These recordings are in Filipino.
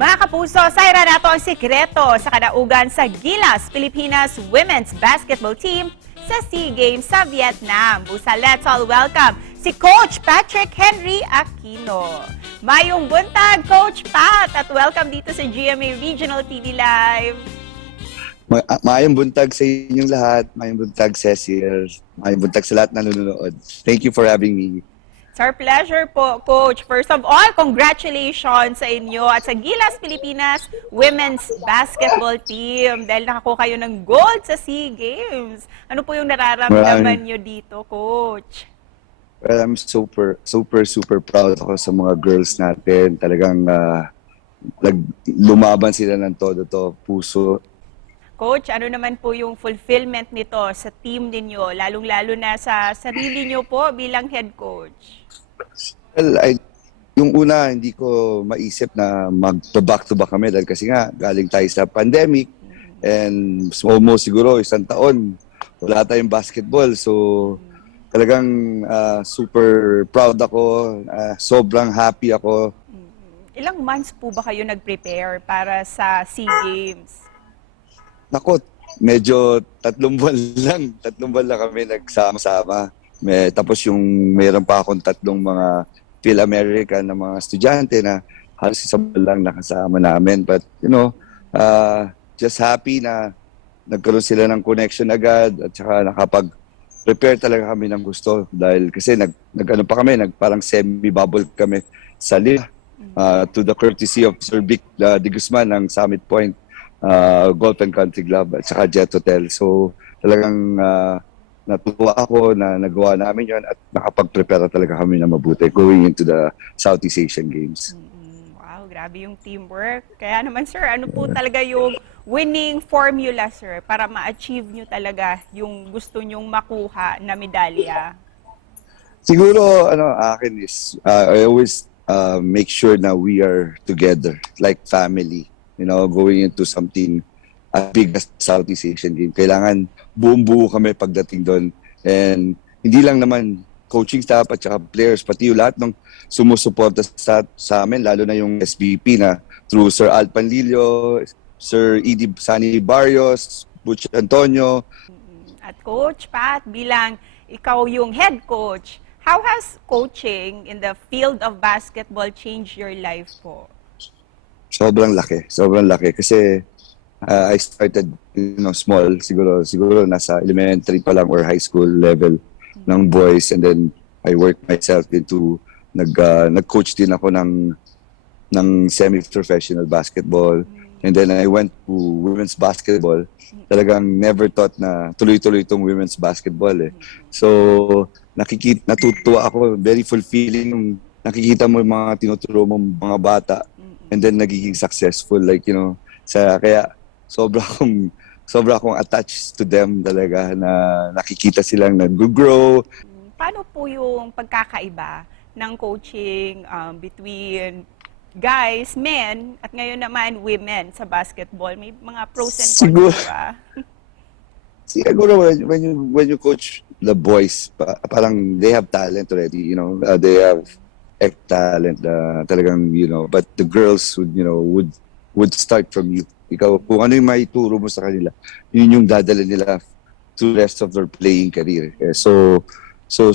Mga kapuso, Syra nato ang sikreto sa kadaugan sa Gilas, Pilipinas Women's Basketball Team sa SEA Games sa Vietnam. Busa, let's all welcome si Coach Patrick Henry Aquino. Mayong buntag, Coach Pat, at welcome dito sa GMA Regional TV Live. Maayong buntag sa inyong lahat, maayong buntag, Cecil, maayong buntag sa lahat na nanonood. Thank you for having me. It's our pleasure po, Coach. First of all, congratulations sa inyo at sa Gilas Pilipinas Women's Basketball Team dahil nakakuha kayo ng gold sa SEA Games. Ano po yung nararamdaman nyo dito, Coach? Well, I'm super proud ako sa mga girls natin. Talagang lumaban sila ng todo puso. Coach, ano naman po yung fulfillment nito sa team ninyo, lalong-lalo na sa sarili nyo po bilang head coach? Well, yung una, hindi ko maisip na mag-back-to-back kami dahil kasi nga galing tayo sa pandemic and almost siguro isang taon wala tayong basketball. So talagang super proud ako, sobrang happy ako. Ilang months po ba kayo nag-prepare para sa SEA Games? Nako, medyo 3 buwan lang. 3 buwan lang kami nagsama-sama. Tapos mayroon pa akong 3 mga Phil-American na mga estudyante na halos isang buwan lang nakasama namin. But, just happy na nagkaroon sila ng connection agad at saka nakapag-prepare talaga kami ng gusto. Dahil kasi parang semi-bubble kami sa Lila to the courtesy of Sir Vic de Guzman ng Summit Point. Golf and Country Club at saka Jet Hotel. So talagang natuwa ako na nagawa namin yon at nakapag-prepare talaga kami na mabuti going into the Southeast Asian Games. Wow, grabe yung teamwork. Kaya naman sir, ano po talaga yung winning formula sir para ma-achieve nyo talaga yung gusto nyong makuha na medalya? Siguro akin is I always make sure na we are together like family. Going into something as big as Southeast Asian Game. Kailangan buong-buo kami pagdating doon. And hindi lang naman coaching staff at saka players, pati yung lahat ng sumusuporta sa amin, lalo na yung SBP na through Sir Al Panlilio, Sir Edie Sani Barrios, Butch Antonio. At Coach Pat, bilang ikaw yung head coach, how has coaching in the field of basketball changed your life po? Sobrang laki kasi I started small, siguro nasa elementary pa lang or high school level ng boys, and then I worked myself into nag-coach din ako ng semi-professional basketball, and then I went to women's basketball. Talagang never thought na tuloy-tuloy itong women's basketball So natutuwa ako, very fulfilling yung nakikita mo yung mga tinuturo mong mga bata. And then nagiging successful kaya sobra akong attached to them talaga na nakikita silang nag-grow. Paano po yung pagkakaiba ng coaching between guys, men, at ngayon naman women sa basketball? May mga pros and cons ba? Siguro when you coach the boys, parang they have talent already, they have talent talagang but the girls would start from you. Ikaw kung ano yung maituro mo sa kanila, yun yung dadala nila to the rest of their playing career. So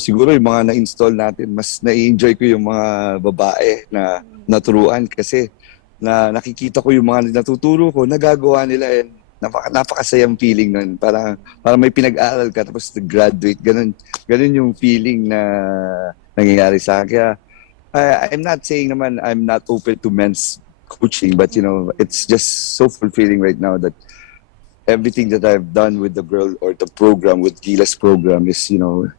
siguro yung mga na-install natin, mas na-enjoy ko yung mga babae na naturuan kasi nakikita ko yung mga natuturo ko, nagagawa nila, and napakasayang feeling nun. Para may pinag-aral ka tapos graduate, ganun yung feeling na nangyayari sa akin. Kaya I'm not saying naman I'm not open to men's coaching, but it's just so fulfilling right now that everything that I've done with the girl or the program, with Gilas program, is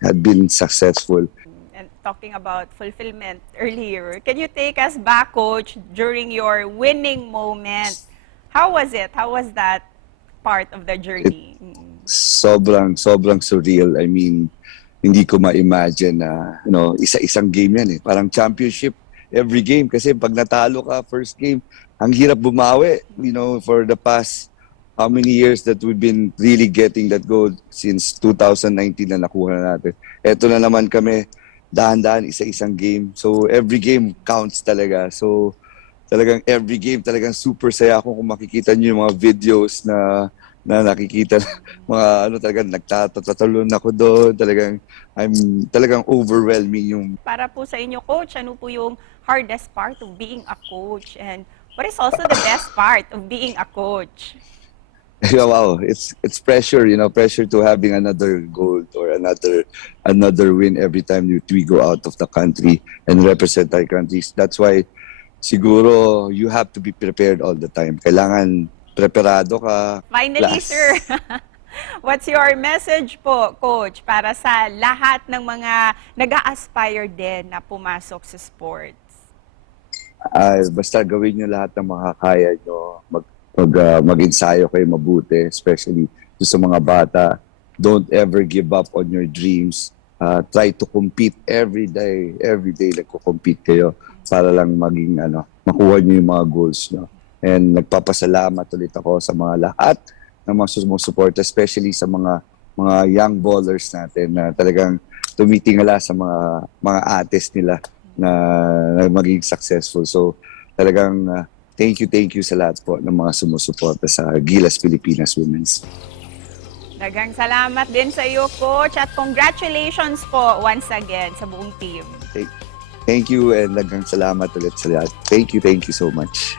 had been successful. And talking about fulfillment earlier, can you take us back, Coach, during your winning moment? How was it? How was that part of the journey? Sobrang surreal. I mean, hindi ko ma-imagine na isa-isang game yan Parang championship every game kasi pag natalo ka first game, ang hirap bumawi. For the past how many years that we've been really getting that goal since 2019 na nakuha na natin. Eto na naman kami, dahan-dahan isa-isang game. So every game counts talaga. So talagang every game talagang super saya ako kung makikita niyo yung mga videos na nakikita mga ano talagang nagtatatalon ako doon talagang talagang overwhelming yung Para po sa inyo, Coach, ano po yung hardest part of being a coach? And what is also the best part of being a coach? wow, it's pressure, pressure to having another gold or another win every time we go out of the country and represent our countries. That's why siguro you have to be prepared all the time. Kailangan preparado ka. Finally, Plus, sir, what's your message po, Coach, para sa lahat ng mga nag-a-aspire din na pumasok sa sports? basta gawin nyo lahat ng makakaya nyo. Mag-ensayo kayo mabuti, especially sa mga bata. Don't ever give up on your dreams. Try to compete every day. Every day nagko-compete kayo para lang maging makuha nyo yung mga goals nyo. And nagpapasalamat ulit ako sa mga lahat ng mga sumusuporta, especially sa mga young ballers natin na talagang tumitingala sa mga ates nila na maging successful. So talagang thank you sa lahat po ng mga sumusuporta sa Gilas Pilipinas Women's. Daghang salamat din sa iyo, Coach, at congratulations po once again sa buong team. Thank you and daghang salamat ulit sa lahat. Thank you so much.